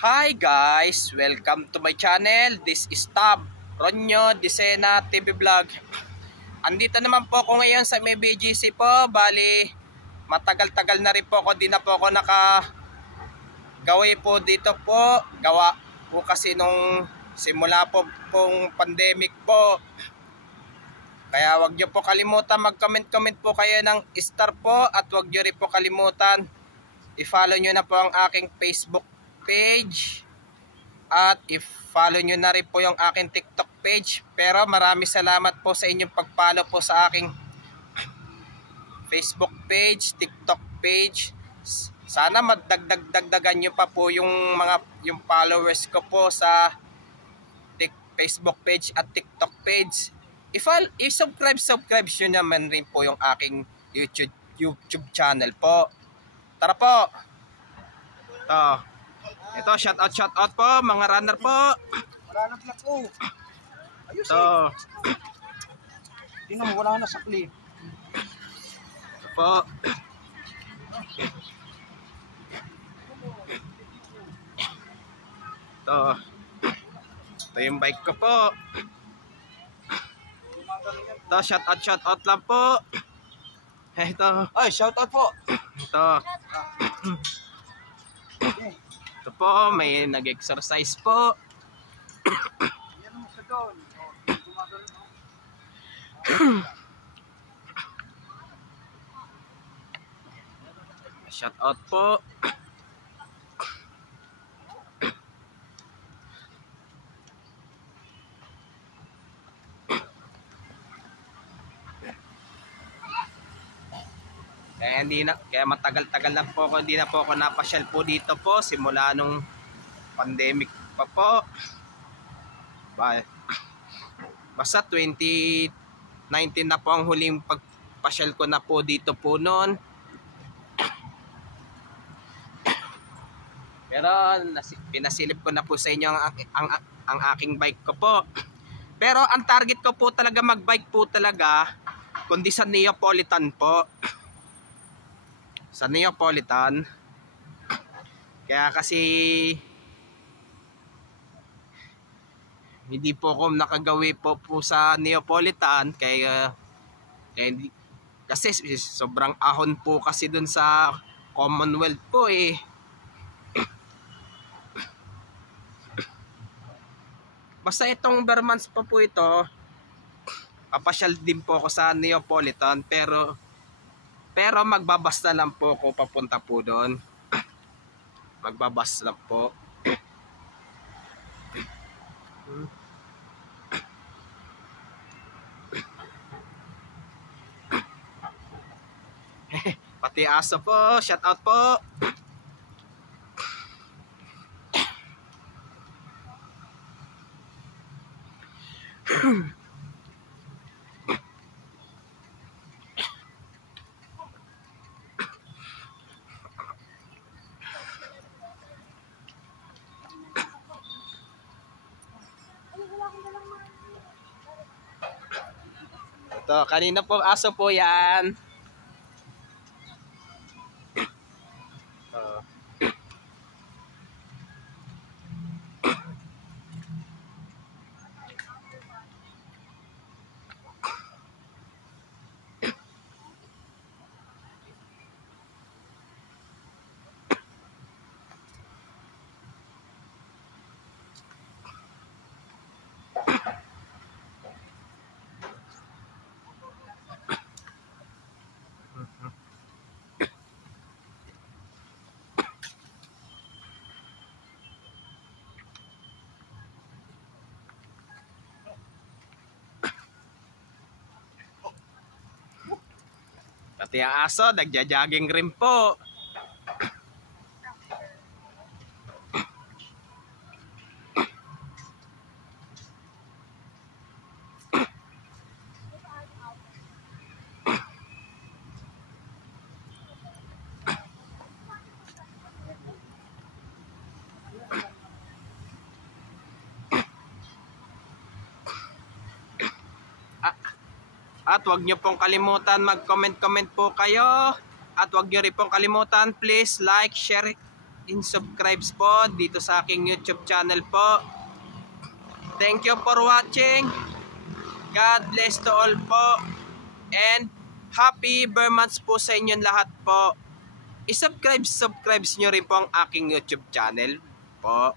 Hi guys! Welcome to my channel. This is Tab Ronyo Disena TV Vlog. Andito naman po ako ngayon sa may BGC po. Bali, matagal-tagal na rin po ako. Di na po ako nakagawi po dito po. Gawa po kasi nung simula po pong pandemic po. Kaya wag nyo po kalimutan mag-comment po kayo ng star po. At wag nyo rin po kalimutan i-follow nyo na po ang aking Facebook page at i-follow nyo na rin po yung aking TikTok page. Pero maraming salamat po sa inyong pag-follow po sa aking Facebook page, TikTok page. Sana madagdagan nyo pa po yung followers ko po sa Facebook page at TikTok page. I-subscribe nyo naman rin po yung aking YouTube channel po. Tara po. Ito, shout out po, mga runner po. Wala na vlog po. Ayos ito. Tingnan mo, wala na sa clip. Ito po. Ito yung bike ko po. Ito, shout out lang po. Ito. Ay, shout out po. Ito. Ito po, may nag-exercise po. Yan mo sa doon. Shout out po. Kaya matagal-tagal na po ako, hindi na po ako napasyal po dito po simula nung pandemic pa po. Basta 2019 na po ang huling pagpasyal ko na po dito po noon. Pero pinasilip ko na po sa inyo ang aking bike ko po. Pero ang target ko po talaga mag-bike po talaga kundi sa Neapolitan po. Sa Neapolitan. Kaya kasi hindi po ako nakagawi po sa Neapolitan kasi sobrang ahon po kasi dun sa Commonwealth po eh. Basta itong Vermont pa po ito, papasyal din po ako sa Neapolitan pero magbabas na lang po ako papunta po doon. Magbabas lang po. Pati aso po, shout out po. Ito, kanina po aso po yan. Pati ang aso, nagja-jogging rin po. At huwag nyo pong kalimutan mag-comment po kayo. At huwag nyo rin pong kalimutan, please like, share, and subscribes po dito sa aking YouTube channel po. Thank you for watching. God bless to all po. And happy Burmans po sa inyong lahat po. I-subscribe nyo rin po ang aking YouTube channel po.